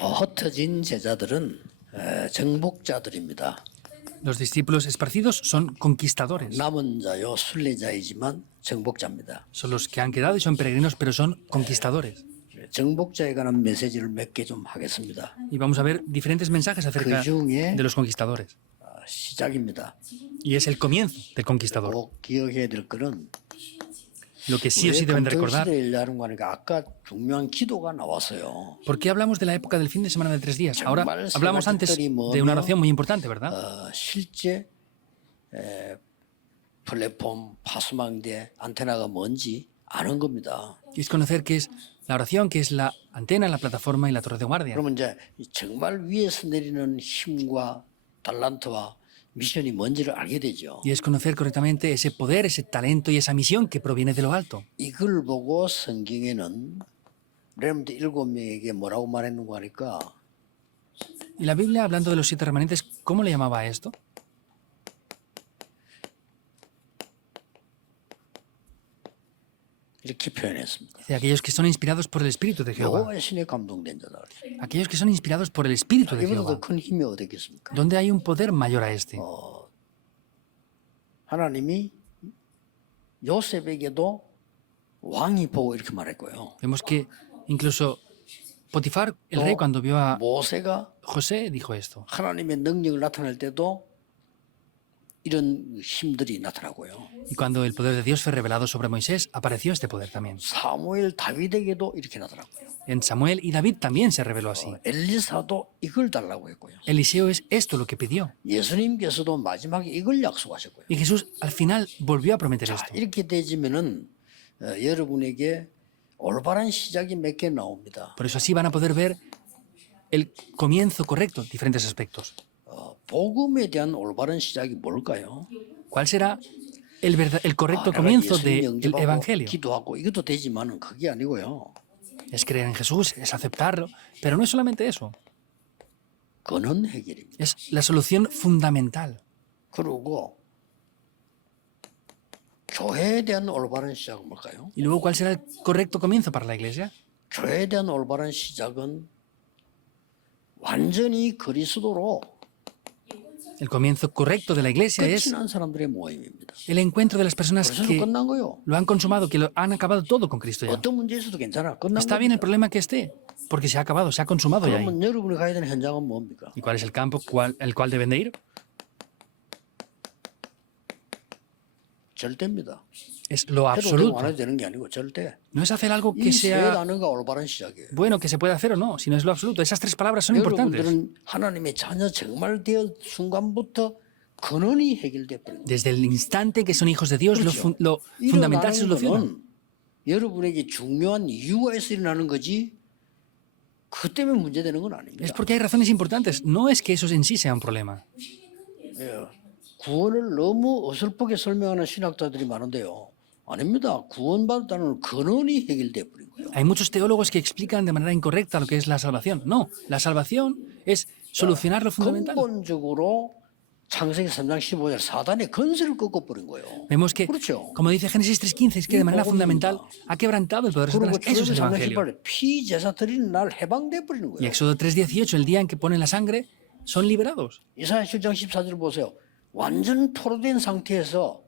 흩어진 제자들은 정복자들입니다. Los discípulos esparcidos son conquistadores. 남은 자요 순례자이지만 정복자입니다. Son los que han quedado y son peregrinos, pero son conquistadores. 정복자에 관한 메시지를 몇 개 좀 하겠습니다. Y vamos a ver diferentes mensajes acerca 그중에 de los conquistadores. 시작입니다. Y es el comienzo del conquistador. 꼭 기억해야 될 거는 Lo que sí o sí deben de recordar. 금토시대 일야는 거니까 아까 중요한 기도가 나왔어요. ¿Por qué hablamos de la época del fin de semana de 3 días? Ahora hablamos antes de una oración muy importante, ¿verdad? 실제 플랫폼 파수망대 안테나가 뭔지 아는 겁니다. Y es conocer qué es la oración, qué es la antena, la plataforma y la torre de guardia. 그러면 이제 정말 위에서 내리는 힘과 달란트와 미션이 뭔지를 알게 되죠. Y es conocer correctamente ese poder, ese talento y esa misión que proviene de lo alto. 이걸 보고 성경에는 렘드 7명에게 뭐라고 말했는가 하니까 Y la Biblia, hablando de los 7 remanentes, ¿cómo le llamaba a esto? 이렇게 표현했습니다. Dice, aquellos que son inspirados por el Espíritu de Jehová. 여호와의 신에 감동된 자다. Aquellos que son inspirados por el Espíritu de 이보다 Jehová. 더 큰 힘이 어디 있겠습니까? ¿Dónde hay un poder mayor a este? 하나님이 요셉에게도 왕이 보고 이렇게 말했고요. Vemos que incluso Potifar, el rey, cuando vio a 모세가 José, dijo esto. 하나님의 능력을 나타낼 때도 이런 힘들이 나타나고요. Y cuando el poder de Dios fue revelado sobre Moisés, apareció este poder también. 사무엘 다윗에게도 이렇게 나타나고요. En Samuel y David también se reveló así. 엘리사도 이걸 달라고 했고요. Eliseo es esto lo que pidió. 예수님께서도 마지막에 이걸 약속하셨고요. Y Jesús al final volvió a prometer esto. 이렇게 되지면은 여러분에게 올바른 시작이 몇 개 나옵니다. Por eso así van a poder ver el comienzo correcto, diferentes aspectos. 복음에 대한 올바른 시작이 뭘까요? ¿Cuál será el correcto comienzo del Evangelio? 기도하고 이것도 되지만은 그게 아니고요. Es creer en Jesús, es aceptarlo, pero no es solamente eso. 근원 해결입니다. Es la solución fundamental. 그리고 교회에 대한 올바른 시작은 뭘까요? ¿Y luego cuál será el correcto comienzo para la Iglesia? 교회에 대한 올바른 시작은 완전히 그리스도로 El comienzo correcto de la Iglesia 끝이 es 난 사람들의 모임입니다. el encuentro de las personas 그래서 que 끝난 거요. lo han consumado, que lo han acabado todo con Cristo ya. 어떤 문제 있어도 괜찮아. 끝난 Está bien el 겁니다. problema que esté, porque se ha acabado, se ha consumado ya ahí. 그러면 여러분이 가야 되는 현장은 뭡니까? ¿Y cuál es el campo el cual deben de ir? 절대입니다. Es lo 해도 되고 absoluto. 안 해도 되는 게 아니고 절대. No es hacer algo que 이세 sea 단어가 올바른 시작이에요. bueno, que se puede hacer o no, sino es lo absoluto. Esas 3 palabras son importantes. 여러분들은 하나님의 자녀 정말 되어 순간부터 근원이 해결돼 버립니다. Desde el instante que son hijos de Dios, lo fundamental se 일어나는 soluciona. 거는 여러분에게 중요한 이유가 있어 일어나는 거지 그 때문에 문제되는 건 아닙니다. Es porque hay razones importantes. No es que eso en sí sea un problema. 예, 구원을 너무 어설프게 설명하는 신학자들이 많은데요. 아닙니다. 구원받았다는 근원이 해결돼 버린 거예요. Hay muchos teólogos que explican de manera incorrecta lo que es la salvación. No, la salvación es solucionar lo fundamental. 근본적으로 창세기 3장 15절 사단의 건설을 꺾어버린 거예요. Vemos que, 그렇죠. como dice Génesis 3.15, es que de manera fundamental ha quebrantado el poder de 그리고 Satanás. Eso es el 출애굽기 3장 Evangelio. 18절 피 제사 드리는 날 해방돼 버리는 Y 거예요. Éxodo 3.18, el día en que ponen la sangre, son liberados. 이사야 7장 14절 보세요. 완전 포로된 상태에서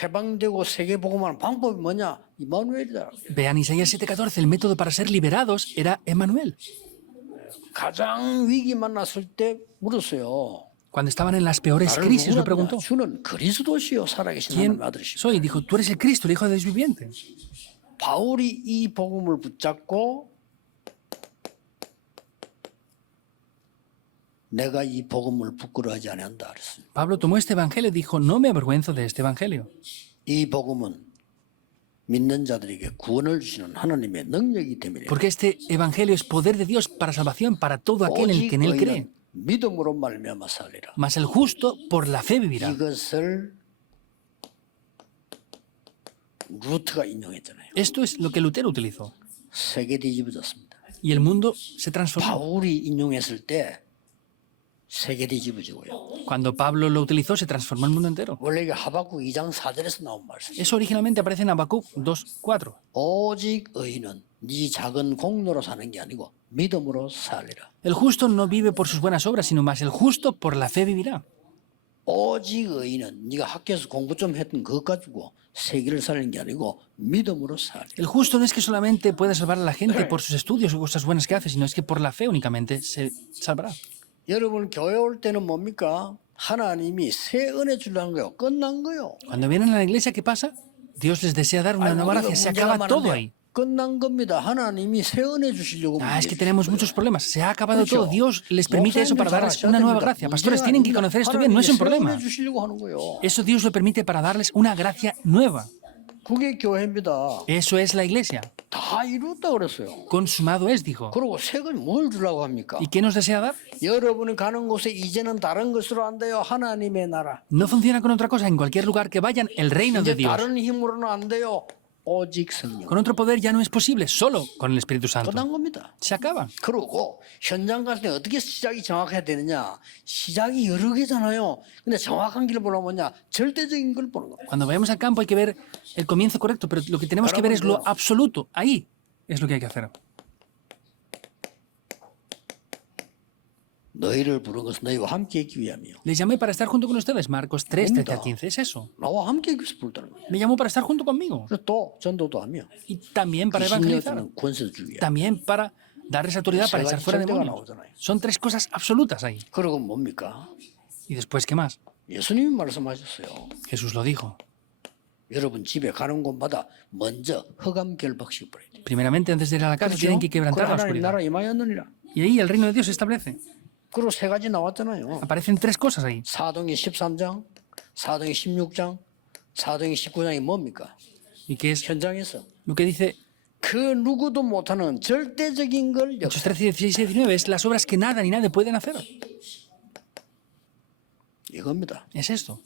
해방되고 세계 복음하는 방법이 뭐냐? 이마누엘이다. Vean Isaías 7.14, el método para ser liberados era Emmanuel. 가장 위기 만났을 때 물었어요. Cuando estaban en las peores 나를 crisis, lo 누구냐? preguntó. 주는 그리스도시요 살아계신 ¿Quién 하나님의 아들이시오. soy? Dijo, tú eres el Cristo, el Hijo del Dios viviente. 바울이 이 복음을 붙잡고 내가 이 복음을 부끄러워하지 않는다 그랬어요. Pablo tomó este evangelio y dijo, no me avergüenzo de este evangelio. 이 복음은 믿는 자들에게 구원을 주시는 하나님의 능력이기 때문에 Porque este evangelio es poder de Dios para salvación para todo aquel en el que en él cree. 믿음으로 말미암아 살리라. Mas el justo por la fe vivirá. 이것을 루트가 인용했잖아요. Esto es lo que Lutero utilizó. 세계 뒤집어졌습니다. Y el mundo se transformó. 바울이 인용했을 때 세계 뒤집어지고요. Cuando Pablo lo utilizó, se transformó el mundo entero. 원래 이게 하박국 2장 4절에서 나온 말씀. Eso originalmente aparece en Habacuc 2.4. 오직 의인은 네 작은 공로로 사는 게 아니고 믿음으로 살리라. El justo no vive por sus buenas obras, sino más el justo por la fe vivirá. 오직 의인은 네가 학교에서 공부 좀 했던 그것 가지고 세계를 살리는 게 아니고 믿음으로 살리라. El justo no es que solamente puede salvar a la gente por sus estudios o cosas buenas que hace, sino es que por la fe únicamente se salvará. 여러분 교회 올 때는 뭡니까? 하나님이 새 은혜 주려는 거요. 끝난 거요. Cuando vienen a la iglesia, ¿qué pasa? Dios les desea dar una nueva gracia, se acaba todo ahí. 끝난 겁니다. 하나님이 새 은혜 주시려고. Es que tenemos muchos problemas, se ha acabado todo. Dios les permite eso para darles una nueva gracia. Pastores tienen que conocer esto bien, no es un problema. Eso Dios lo permite para darles una gracia nueva. 그게 교회입니다. Eso es la iglesia. 다 이뤘다 그랬어요. Consumado es, dijo. 그리고 색을 뭘 주려고 합니까? ¿Y qué nos desea dar? 여러분이 가는 곳에 이제는 다른 것으로 안 돼요. 하나님의 나라. No funciona con otra cosa. En cualquier lugar que vayan, el reino de 이제 Dios. 다른 힘으로는 안 돼요. 오직 성령. Con otro poder ya no es posible, solo con el Espíritu Santo. 끝난 겁니다. Se acaba. 그러고 현장 갈 때 어떻게 시작이 정확해야 되느냐? 시작이 여러 개잖아요. 근데 정확한 길을 보려면 뭐냐? 절대적인 걸 보는 겁니다. Cuando vayamos al campo hay que ver el comienzo correcto, pero lo que tenemos que ver es lo absoluto. Ahí es lo que hay que hacer. 너희를 부른 것은 너희와 함께 있기 위함이요. Les llamé para estar junto con ustedes. Marcos 3, 13 al 15. Es eso. 나와 함께 있기 위해서 부르다는 거예요. Me llamó para estar junto conmigo. 그래서 또 전도도 하며 Y también para evangelizar. 귀신녀들은 권세 주기 위함. También para darles autoridad para echar fuera demonios. Son tres cosas absolutas ahí. 그리고 뭡니까? Y después, ¿qué más? 예수님이 말씀하셨어요. Jesús lo dijo. 여러분 집에 가는 곳마다 먼저 흑암 결박식 버려야 돼요. Primeramente, antes de ir a la casa, tienen que quebrantar la 하나님 oscuridad. 나라 임하였느니라. Y ahí el reino de Dios se establece. 그리고 세 가지 나왔잖아요. Aparecen tres cosas ahí. 사도행전 13장, 사도행전 16장, 사도행전 19장이 뭡니까? ¿Y qué es 현장에서 lo que dice 그 누구도 못하는 절대적인 걸 Hechos 역사. 13, 16 y 19? Es las obras que nada ni nadie pueden hacer. 이겁니다. Es esto.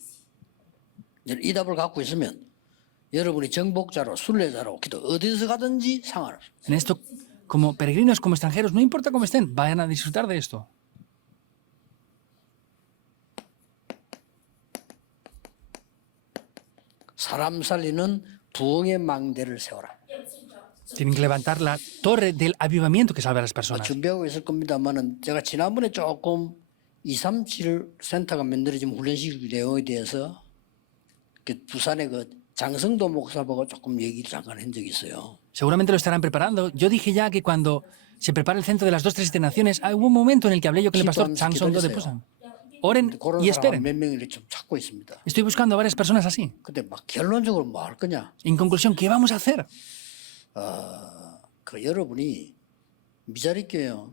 이 답을 갖고 있으면 여러분이 정복자로 순례자로 기도 어디서 가든지 상관없어요. En esto, como peregrinos, como extranjeros, no importa cómo estén, vayan a disfrutar de esto. 사람 살리는 부흥의 망대를 세워라. Tienen que levantar la torre del avivamiento que salve a las personas. 준비하고 있을 겁니다만은 제가 지난번에 조금 237 센터가 만들어진 훈련식 내용에 대해서 부산의 그 장성도 목사 보고 조금 얘기를 잠깐 한 적이 있어요. Seguramente lo estarán preparando. Yo dije ya que cuando se prepara el centro de las 2-3 naciones, hubo un momento en el que hablé yo con el pastor Chang Song-do de Busan. Oren 그런 y 사람 esperen. 몇 명을 좀 찾고 있습니다. Estoy buscando a varias personas así. 근데 막 결론적으로 뭐 할 거냐? En conclusión, ¿qué vamos a hacer? 그 여러분이 미자리 교회요.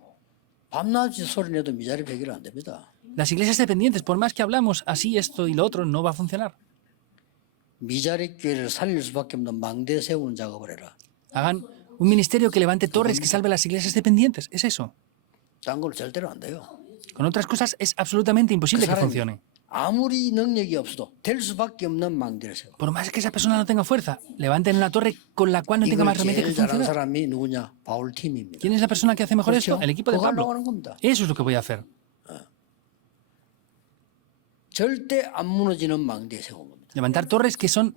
밤낮이 소리 내도 미자리 해결 안 됩니다. Las iglesias dependientes, por más que hablamos así, esto y lo otro, no va a funcionar. 미자리 교회를 살릴 수밖에 없는 망대 세우는 작업을 해라. Hagan un ministerio que levante torres que salve a las iglesias dependientes. Es eso. 딴 걸로 절대로 안 돼요. Con otras cosas es absolutamente imposible que funcione. 아무리 능력이 없어도 될 수밖에 없는 망대를 세워. Por más que esa persona no tenga fuerza, levanten una torre con la cual no tenga 이걸 más remedio que 제일 잘하는 funcionar. 사람이 누구냐? 바울 팀입니다. ¿Quién es la persona que hace mejor esto? El equipo de 그거 하려고 Pablo. 하는 겁니다. Eso es lo que voy a hacer. 절대 안 무너지는 망대 세운 겁니다. Levantar torres que son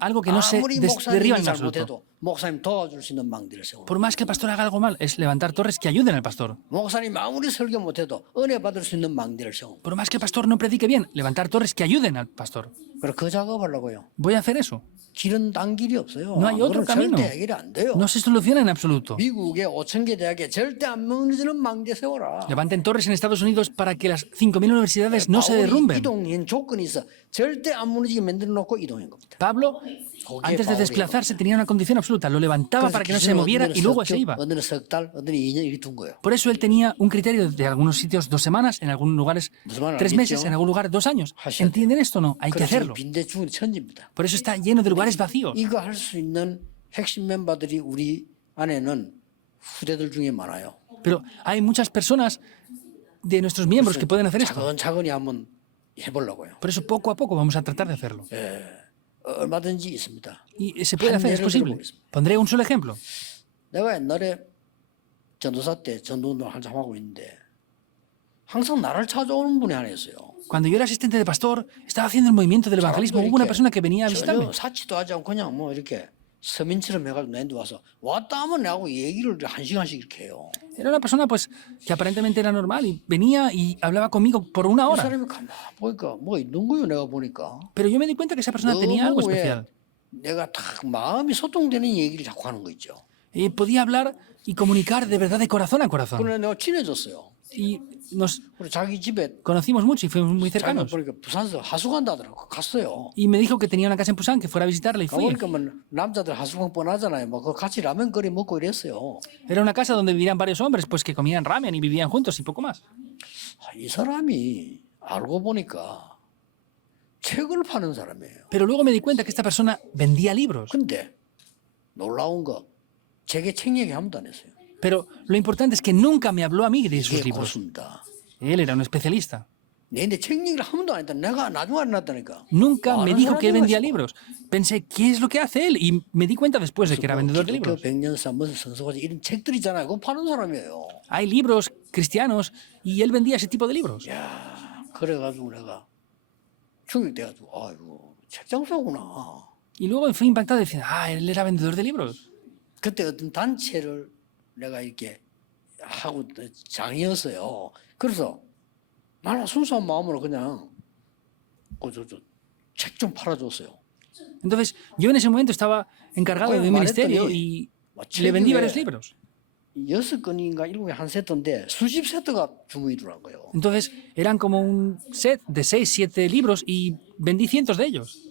algo que no se 아무리 derriban 목사님이 en absoluto. 잘못해도 목사님 도와줄 수 있는 망대를 세워. Por más que el pastor haga algo mal, es levantar torres que ayuden al pastor. 목사님 아무리 설교 못해도 은혜 받을 수 있는 망대를 세워. Por más que el pastor no predique bien, levantar torres que ayuden al pastor. 그래서 그 작업하려고요. Voy a hacer eso. 길은 딴 길이 없어요. No hay otro 그건 camino. 절대 해결이 안 돼요. No se soluciona en absoluto. 미국의 5,000개 대학에 절대 안 무너지는 망대 세워라. Levanten torres en Estados Unidos para que las 5.000 universidades no se 바울이 derrumben. 이동한 조건이 있어. 절대 안 무너지게 만들어 놓고 이동한 겁니다. Pablo, antes de desplazarse, tenía una condición absoluta. Lo levantaba para que no se moviera y luego se iba. 어느 석 달, 어느 2년 이렇게 둔 거예요. Por eso él tenía un criterio de algunos sitios 2 semanas, en algunos lugares 3 meses, en algún lugar 2 años. ¿Entienden esto o no? Hay que 그래서 hacerlo. 빈대 죽은 천지입니다. Por eso está lleno de lugares vacíos. 이거 할 수 있는 핵심 멤버들이 우리 안에는 후대들 중에 많아요. Pero hay muchas personas de nuestros miembros que pueden hacer esto. 차근차근히 한번 해보려고요. Por eso poco a poco vamos a tratar de hacerlo. 얼마든지 있습니다. Y se puede hacer, es posible. Pondré un solo ejemplo. 내가 옛날에 전도사 때 전도운동 한참 하고 있는데 항상 나를 찾아오는 분이 하나 있어요. Cuando yo era asistente de pastor, estaba haciendo el movimiento del evangelismo. Hubo una persona que venía a visitarme. 전혀 사치도 하지 않고 그냥 뭐 이렇게 서민처럼 해가지고 나한테 와서 왔다 하면 나하고 얘기를 1시간씩 이렇게 해요. Era una persona pues que aparentemente era normal y venía y hablaba conmigo por una 이 hora. 사람이 가만 보니까 뭐 있는 거예요. 내가 보니까 Pero yo me di cuenta que esa persona tenía algo 너무 왜 especial. 내가 딱 마음이 소통되는 얘기를 자꾸 하는 거 있죠. Y podía hablar y comunicar de verdad de corazón a corazón. 그러나 내가 친해졌어요. Y nos 그리고 자기 집에 conocimos mucho y fuimos muy 자기가 cercanos. 보니까 부산에서 하숙한다 하더라고. 갔어요. Y me dijo que tenía una casa en Pusan, que fuera a visitarla y fui. 가보니까 뭐 남자들 하숙한 뻔하잖아요. 뭐 그 같이 라면 끓여 먹고 이랬어요. Era una casa donde vivían varios hombres, pues que comían ramen y vivían juntos y poco más. 이 사람이 알고 보니까 책을 파는 사람이에요. Pero luego me di cuenta que esta persona vendía libros. 근데 놀라운 거 제게 책 얘기 한 번도 안 했어요. Pero lo importante es que nunca me habló a mí de 이게 sus libros. 고수입니다. Él era un especialista. 내한테 책 얘기를 한 번도 안 했다. 내가 나중에 알았다니까. Nunca me dijo que él vendía libros. libros. Pensé, ¿qué es lo que hace él? Y me di cuenta después de que era vendedor de libros. 백년사 무슨 성서가지 이런 책들 있잖아요. 그거 파는 사람이에요. Hay libros cristianos y él vendía ese tipo de libros. 야, 그래가지고 내가 충격돼가지고 아이고 책 장사구나. Y luego fui impactado diciendo, él era vendedor de libros. 그때 어떤 단체를 내가 이렇게 하고 장이었어요. 그래서 나는 순수한 마음으로 그냥 책 좀 팔아줬어요. Entonces, yo en ese momento estaba encargado de un ministerio y le vendí varios libros. 6건인가 7개 한 세트인데 수십 세트가 주문이 들어간 거예요. Entonces, eran como un set de 6, 7 libros y vendí cientos de ellos.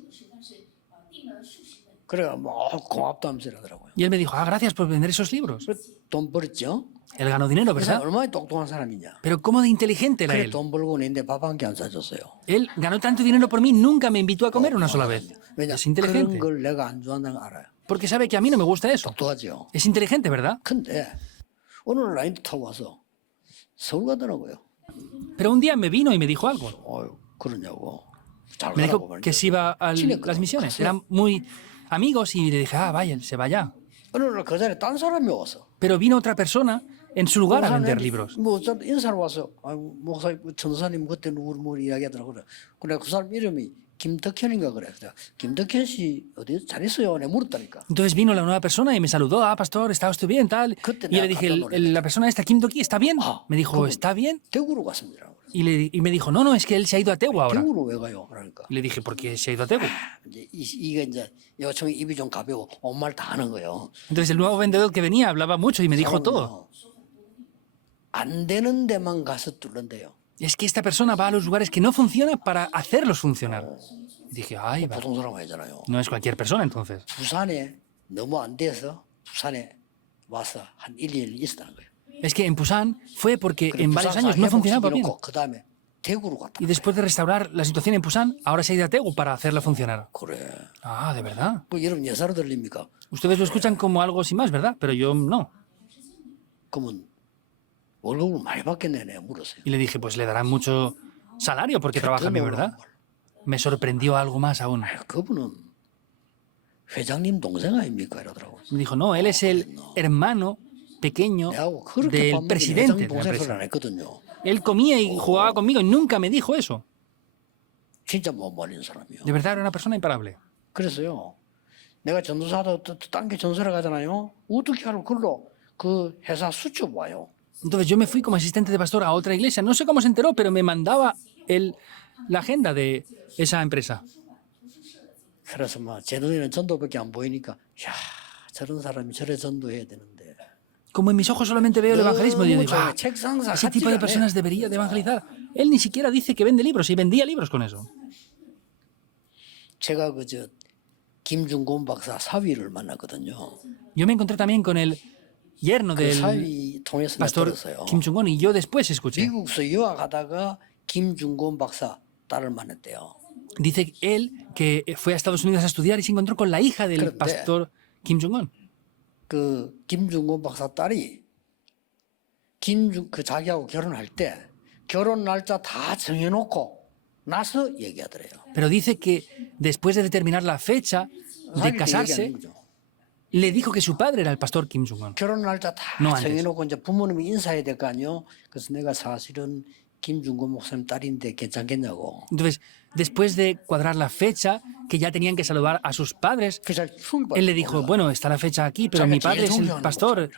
그래가 뭐 고맙다면서 이러더라고요. Y él me dijo, gracias por vender esos libros. 돈 벌었죠? Él ganó dinero, 그 사람 ¿verdad? 얼마나 똑똑한 사람이냐. Pero cómo de inteligente era 그래 él. 돈 벌고 내는데 밥 한 개 안 사줬어요. Él ganó tanto dinero por mí, nunca me invitó a comer una sola vez. 왜냐 Es 그런 inteligente. 걸 내가 안 좋아한다는 걸 알아요. Porque sabe que a mí no me gusta eso. 똑똑하죠. Es inteligente, ¿verdad? 근데 어느 날 라인도 타고 와서 서울 가더라고요. Pero un día me vino y me dijo algo. 그러냐고. 잘 Me 가라고 dijo que se iba a las misiones. Eran muy amigos y le dije, vaya, se vaya. 어느 날 그 자리에 딴 사람이 왔어. Pero vino otra persona en su lugar a vender libros. 뭐 어떤 인사를 와서 목사님, 전도사님 그때 누구 이야기하더라고. 그래 그 사람 이름이 김덕현인가 그래. 김덕현 씨 어디 잘 있어요? 내가 물었다니까. Entonces vino la nueva persona y me saludó, pastor, ¿está usted bien? Tal. Y yo le dije, la persona esta, Kim Doki, ¿está bien? Me dijo, ¿está bien? 대구로 갔습니다. Y me dijo, no, es que él se ha ido a Tegu ahora. 대구로 왜 가요? 그러니까. Y le dije, ¿por qué se ha ido a Tegu? 이게 이제 요청이 입이 좀 가벼워 온 말 다 하는 거예요. Entonces el nuevo vendedor que venía hablaba mucho y me dijo todo. 안 되는 데만 가서 뚫는데요. Es que esta persona va a los lugares que no funcionan para hacerlos funcionar. Y dije, va. 보통 사람 아니잖아요. No es cualquier persona entonces. 부산에 너무 안 돼서 부산에 와서 한 1, 2년 있었다는 거예요. Es que en Pusan fue porque en varios años no funcionaba bien. 그다음에 대구로 갔다. Y después de restaurar la situación en Pusan, ahora se ha ido a Tegu para hacerla funcionar. 그래. ¿de verdad? 뭐 여러분 예사로 들립니까? Ustedes lo escuchan como algo sin más, ¿verdad? Pero yo no. 그러면 월급을 많이 받겠네 내가 물었어요. Y le dije, pues le darán mucho salario porque trabaja bien, ¿verdad? Me sorprendió algo más aún. 그분은 회장님 동생 아닙니까? 이러더라고. Me dijo, no, él es el hermano pequeño del presidente de la empresa. 안 했거든요. Él comía y jugaba conmigo y nunca me dijo eso. 진짜 못 말리는 사람이요. De verdad era una persona imparable. 그래서요. 내가 전도사도 딴 게 전설에 가잖아요. 어떻게 하러 그걸로 그 회사 수첩 와요. Entonces yo me fui como asistente de pastor a otra iglesia. No sé cómo se enteró, pero me mandaba la agenda de esa empresa. 그래서 제 눈에는 전도밖에 안 보이니까 야 저런 사람이 저래 전도해야 되는데. Como en mis ojos solamente veo el evangelismo, yo digo, ese tipo de 같지가 personas debería de evangelizar. Él ni siquiera dice que vende libros y vendía libros con eso. 제가 김중곤 박사 사위를 만났거든요. Yo me encontré también con el yerno 그 del 사위 통해서 pastor 들었어요. Kim Jong-un y yo después escuché. 미국에서 유학하다가 김중곤 박사 딸을 만났대요. Dice él que fue a Estados Unidos a estudiar y se encontró con la hija del pastor Kim Jong-un. 그 김중곤 박사 딸이 그 자기하고 결혼할 때 결혼 날짜 다 정해놓고 나서 얘기하더래요. Pero dice que después de determinar la fecha de casarse, le dijo que su padre era el pastor Kim Jong-un. 결혼 날짜 다 No antes. 정해놓고 이제 부모님이 인사해야 될 거 아니요. 그래서 내가 사실은 김중곤 목사님 딸인데 괜찮겠냐고. Entonces, después de cuadrar la fecha, que ya tenían que saludar a sus padres, él le dijo, bueno, está la fecha aquí, pero mi padre es el pastor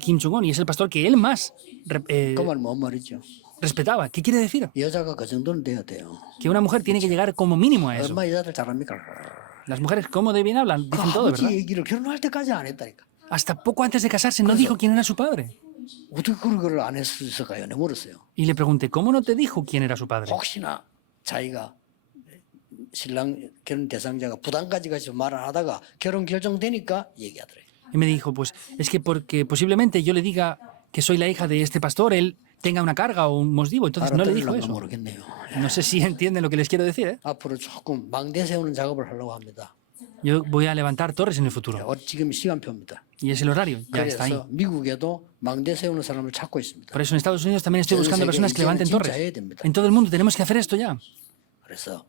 Kim Jong-un y es el pastor que él más 그말 뭔 말이죠? respetaba. ¿Qué quiere decir? 여자가 그 정도는 돼야 돼요. Que una mujer tiene que llegar como mínimo a eso. 얼마 여자들 잘합니까? Las mujeres, ¿cómo de bien hablan? 그 Dicen todo, 아버지 ¿verdad? 얘기를 결혼할 때까지 안 했다니까. Hasta poco antes de casarse no dijo quién era su padre. 어떻게 그걸 안 했을까요? 내가 물었어요. Y le pregunté, ¿cómo no te dijo quién era su padre? 혹시나 자기가 신랑 결혼 대상자가 부담까지 가지고 말 안 하다가 결혼 결정되니까 얘기하더래요. Y me dijo, pues es que porque posiblemente yo le diga que soy la hija de este pastor, él tenga una carga o un motivo. Entonces no le dijo 알아들으려나 eso. 모르겠네요. No sé si entienden lo que les quiero decir, ¿eh? 앞으로 조금 망대 세우는 작업을 하려고 합니다. Yo voy a levantar torres en el futuro. 지금 시간표입니다. Y es el horario, ya está ahí. 그래서 미국에도 망대 세우는 사람을 찾고 있습니다. Por eso en Estados Unidos también estoy buscando personas que levanten torres. 해야 됩니다. En todo el mundo tenemos que hacer esto ya. 그래서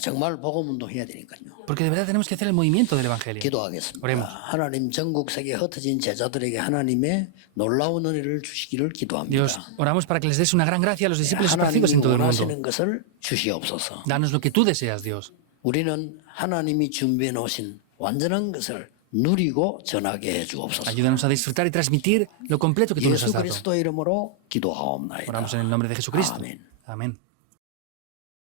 정말 복음 운동해야 되니까요. Porque de verdad tenemos que hacer el movimiento del Evangelio. 기도하겠습니다. Oremos. 하나님 전국 세계에 흩어진 제자들에게 하나님의 놀라운 은혜를 주시기를 기도합니다. Dios, oramos para que les des una gran gracia a los discípulos esparcidos 하나님이 en todo el mundo. 원하시는 것을 주시옵소서. Danos lo que tú deseas, Dios. 우리는 하나님이 준비해 놓으신 완전한 것을 누리고 전하게 해 주옵소서. Ayúdanos a disfrutar y transmitir lo completo que tú nos has 예수 dado. 그리스도의 이름으로 기도하옵나이다. Oramos en el nombre de Jesucristo. Amén. Amén.